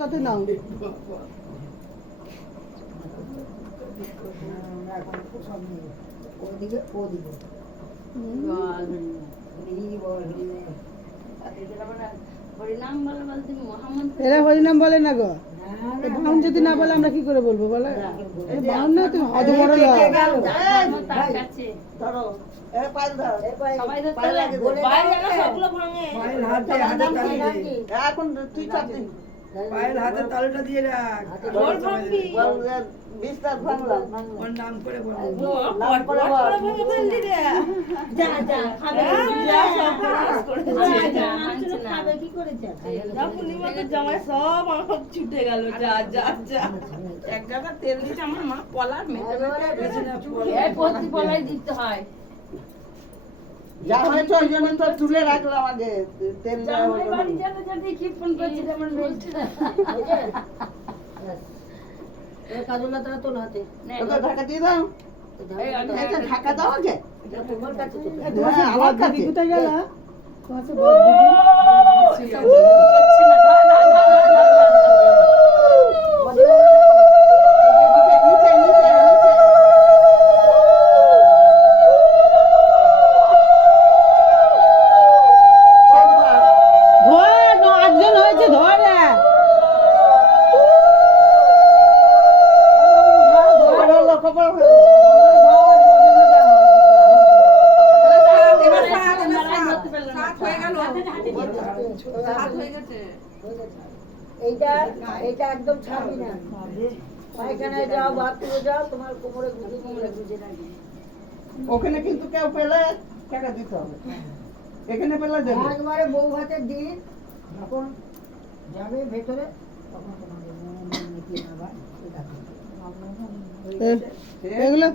তাতে নাও এরা হরিনাম বলে না গো, বাউন যদি না বলে আমরা কি করে বলবো বলে? বাউন না তুমি অত বড় এখন তুই চাপবি পায়ের হাতে তালুটা দিয়ে রাখ, বিস্তার ভাঙলাম নাম করে ছুটে গেল। যা যা যা এক জায়গা তেল দিচ্ছে আমার মা পলার পলাই দিতে হয়। যা হয়েছে ওই জন্য তো তুলে রাখলাম আগে তেল কাজুলাটা তোর হাতে ঢাকা দিয়ে দাও, ঢাকা দাও আগে তোমার কাছে আমার কাছে কোথায় গেল? এইটা একদম ছাড়বি না, পায়খানায় যাও বাথরুমে যাও তোমার কোমরে গুজে রাখবি। ওখানে কিন্তু কেউ পেলে টাকা দিতে হবে, এখানে পেলে দেবে। একবারে বউ ভাতের দিন যখন যাবে ভেতরে তখন তোমাদের এগুলো